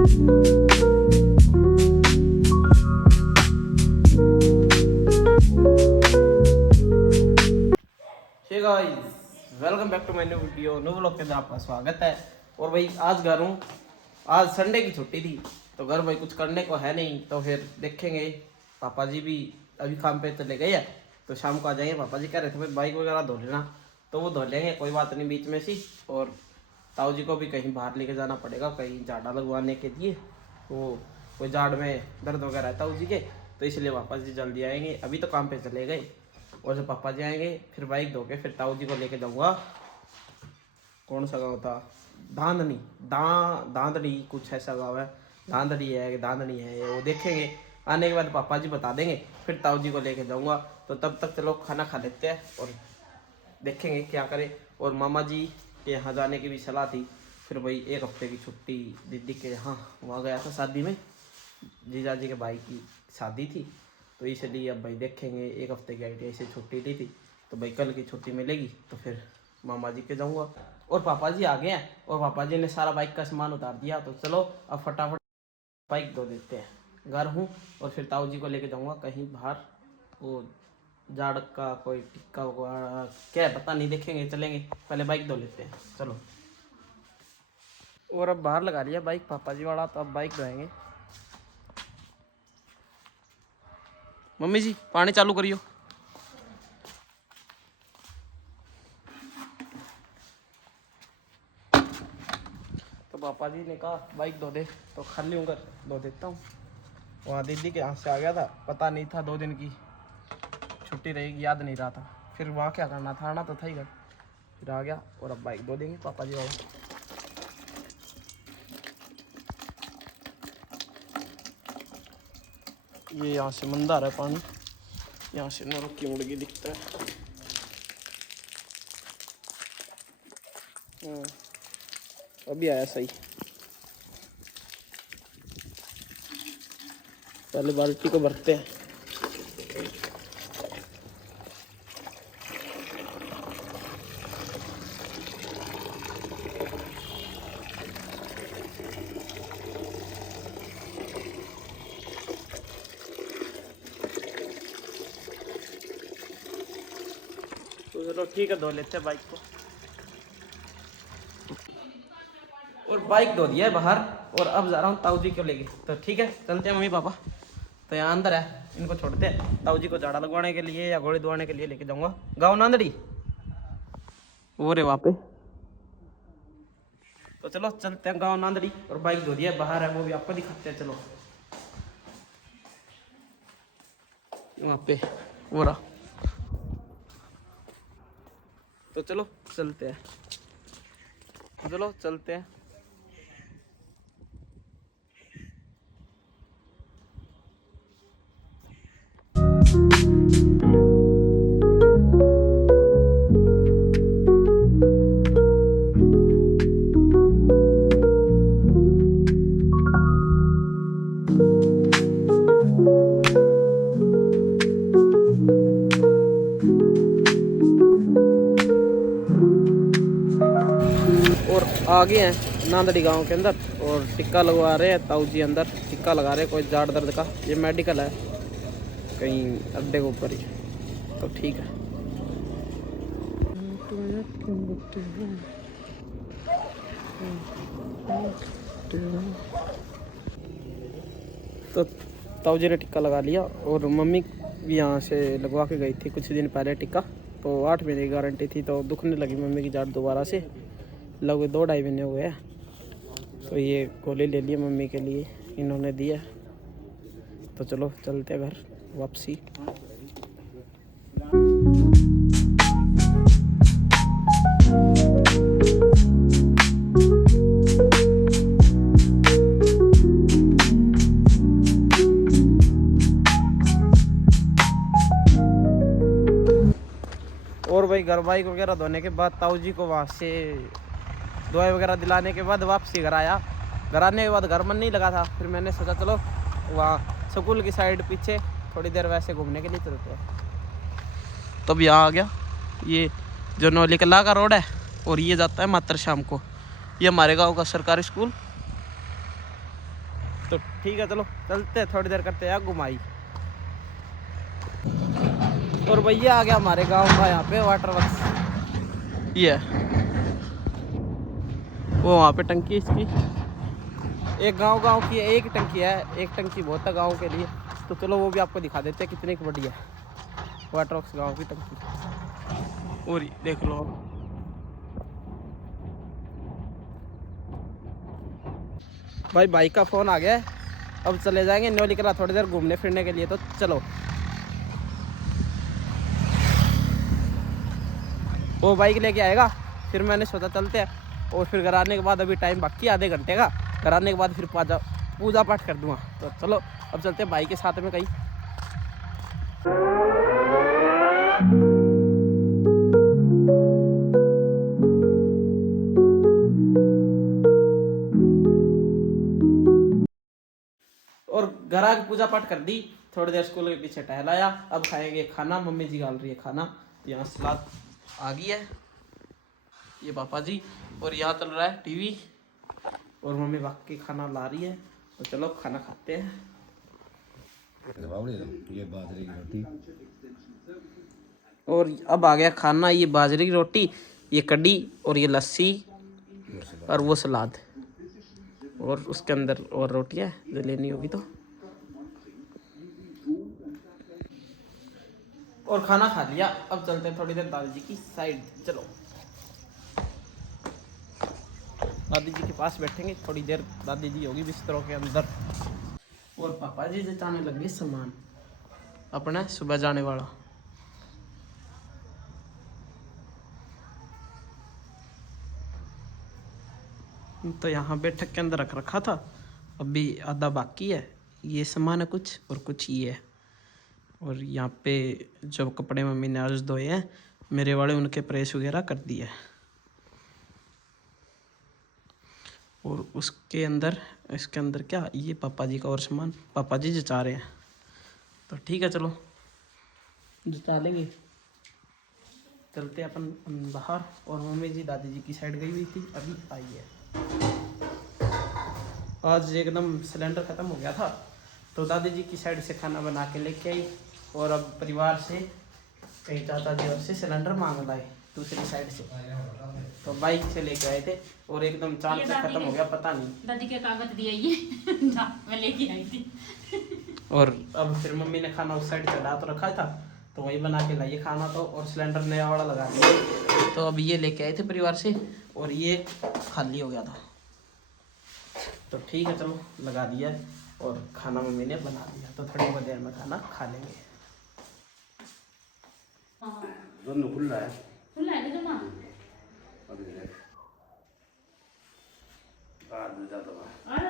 Hey guys, welcome back to my new video. New vlog के अंदर आपका स्वागत है। और भाई आज घर हूँ, आज संडे की छुट्टी थी तो घर भाई कुछ करने को है नहीं, तो फिर देखेंगे। पापा जी भी अभी काम पे चले गए हैं तो शाम को आ जाएंगे। पापा जी कह रहे थे भाई बाइक वगैरह धो लेना, तो वो धो लेंगे, कोई बात नहीं बीच में सी। और ताऊ जी को भी कहीं बाहर लेके जाना पड़ेगा, कहीं झाड़ा लगवाने के लिए। वो कोई झाड़ में दर्द वगैरह है ताऊ जी के, तो इसलिए पापा जी जल्दी आएंगे। अभी तो काम पे चले गए, और जब पापा जी आएंगे फिर बाइक धो के फिर ताऊ जी को लेके जाऊंगा। कौन सा गाँव था, धांधनी, धांधनी कुछ ऐसा गाँव है, धांधनी है कि धांधनी है, वो देखेंगे। आने के बाद पापा जी बता देंगे, फिर ताऊ जी को लेके जाऊंगा। तो तब तक चलो खाना खा लेते हैं और देखेंगे क्या करें। और मामा जी के यहाँ जाने की भी सलाह थी, फिर भाई एक हफ्ते की छुट्टी दीदी के यहाँ, वहाँ गया था शादी में, जीजा जी के भाई की शादी थी, तो इसलिए अब भाई देखेंगे। एक हफ्ते की आईटीआई से छुट्टी दी थी, तो भाई कल की छुट्टी मिलेगी तो फिर मामा जी के जाऊंगा। और पापा जी आ गए हैं, और पापा जी ने सारा बाइक का सामान उतार दिया, तो चलो अब फटाफट बाइक धो देते हैं। घर हूँ और फिर ताऊ जी को लेके जाऊंगा कहीं बाहर। वो झाड़ का कोई टिक्का वगैरह क्या है पता नहीं, देखेंगे, चलेंगे। पहले बाइक धो लेते हैं, चलो। और अब बाहर लगा लिया बाइक पापा जी वाला, तो अब बाइक धोएंगे। मम्मी जी पानी चालू करियो। तो पापा जी ने कहा बाइक धो दे, तो खाली हूँ, कर धो देता हूँ। वहाँ दीदी के यहाँ से आ गया था, पता नहीं था 2 दिन की छुट्टी रहेगी, याद नहीं रहा था। फिर वहाँ क्या करना था, आना तो था ही घर, फिर आ गया। और अब बाइक धो देंगे पापा जी वाला। ये यहाँ से मंदार है पानी, यहाँ से नरक की मुर्गी दिखता है। अभी आया सही। पहले बाल्टी को भरते हैं। तो चलो ठीक है, धो लेते हैं बाइक को। और बाइक धो दिया है बाहर, और अब जा रहा हूँ ताऊ जी को लेके। तो ठीक है चलते हैं। मम्मी पापा तो यहाँ अंदर है, इनको छोड़ते हैं। ताऊ जी को झाड़ा लगवाने के लिए या घोड़े धोवाने के लिए लेके जाऊंगा गाँव नांदड़ी, वो रे वहाँ पे। तो चलो चलते हैं गाँव नांदड़ी। और बाइक धो दिया है, बाहर है, वो भी आपको दिखाते हैं। चलो वहाँ पे वो रहा। तो चलो चलते हैं, चलो चलते हैं। और आगे हैं नांदड़ी गांव के अंदर, और टिक्का लगवा रहे हैं ताऊ जी। अंदर टिक्का लगा रहे हैं कोई जाड़ दर्द का, ये मेडिकल है कहीं अड्डे के ऊपर ही, तो ठीक है। तो ताऊ जी ने टिक्का लगा लिया, और मम्मी भी यहाँ से लगवा के गई थी कुछ दिन पहले टिक्का, तो 8 महीने की गारंटी थी। तो दुखने लगी मम्मी की जाड़ दोबारा से, लगभग 2-2.5 महीने हुए हैं। तो ये गोली ले लिए मम्मी के लिए, इन्होंने दिया। तो चलो चलते घर वापसी। और भाई घर बाइक वगैरह धोने के बाद ताऊ जी को वहाँ से दवाई वगैरह दिलाने के बाद वापसी घर आया। घर आने के बाद घर मन नहीं लगा था, फिर मैंने सोचा चलो वहाँ स्कूल की साइड पीछे थोड़ी देर वैसे घूमने के लिए चलते हैं। तब यहाँ आ गया, ये जो नौली कला का रोड है, और ये जाता है मात्र शाम को। ये हमारे गांव का सरकारी स्कूल, ठीक है चलो चलते हैं, थोड़ी देर करते हैं घुमाई। और भैया आ गया हमारे गांव का यहाँ पे वाटर वर्क्स, ये वो वहाँ पे टंकी इसकी, एक गांव की एक ही टंकी है, एक टंकी बहुत है गांव के लिए। तो चलो वो भी आपको दिखा देते हैं कितनी बड़ी है वाटर वर्क्स गाँव की टंकी। और देख लो भाई, बाइक का फ़ोन आ गया है, अब चले जाएंगे न्योली कला थोड़ी देर घूमने फिरने के लिए। तो चलो, वो बाइक लेके आएगा, फिर मैंने सोचा चलते हैं। और फिर घर आने के बाद, अभी टाइम बाकी आधे घंटे का, घर आने के बाद फिर पूजा पाठ कर दूँगा। तो चलो अब चलते हैं बाइक के साथ में कहीं। और घर आके पूजा पाठ कर दी, थोड़ी देर स्कूल के पीछे टहलाया। अब खाएंगे खाना, मम्मी जी गाल रही है खाना। यहाँ सलाद आ गई है, ये पापा जी, और यहाँ चल रहा है टीवी, और मम्मी बाकी खाना ला रही है। तो चलो खाना खाते हैं। ये बाजरे की रोटी, और अब आ गया खाना, ये बाजरे की रोटी, ये कढ़ी, और ये लस्सी, और वो सलाद, और उसके अंदर और रोटियाँ जो लेनी होगी तो। और खाना खा लिया, अब चलते हैं थोड़ी देर दादी जी की साइड। चलो दादी जी के पास बैठेंगे थोड़ी देर, दादी जी होगी बिस्तरों के अंदर। और पापा जी जताने लगे सामान अपना सुबह जाने वाला। तो यहाँ बैठक के अंदर रख रखा था, अभी आधा बाकी है। ये सामान है कुछ, और कुछ ये है। और यहाँ पे जो कपड़े मम्मी ने आज धोए हैं मेरे वाले, उनके प्रेस वगैरह कर दिए। और उसके अंदर, इसके अंदर क्या, ये पापा जी का और सामान पापा जी जचा रहे हैं। तो ठीक है चलो जचा लेंगे, चलते अपन बाहर। और मम्मी जी दादी जी की साइड गई हुई थी, अभी आई है। आज एकदम सिलेंडर ख़त्म हो गया था, तो दादी जी की साइड से खाना बना के लेके आई। और अब परिवार से, कहीं चाचा जी और से सिलेंडर मांग लाए दूसरी साइड से, तो बाइक से लेके आए थे। और एकदम चांद से ख़त्म हो गया, पता नहीं दादी के कागज दिया ये मैं लेके आई थी। और अब फिर मम्मी ने खाना उस साइड चढ़ा तो रखा था, तो वही बना के लाइए खाना। तो और सिलेंडर नया वाला लगा दिया, तो अब ये लेके आए थे परिवार से, और ये खाली हो गया था। तो ठीक है चलो लगा दिया, और खाना मम्मी ने बना दिया। तो थोड़ी बहुत देर में खाना खा लेंगे। दोनों खुला है, खुला है जो मां आज ज्यादा है।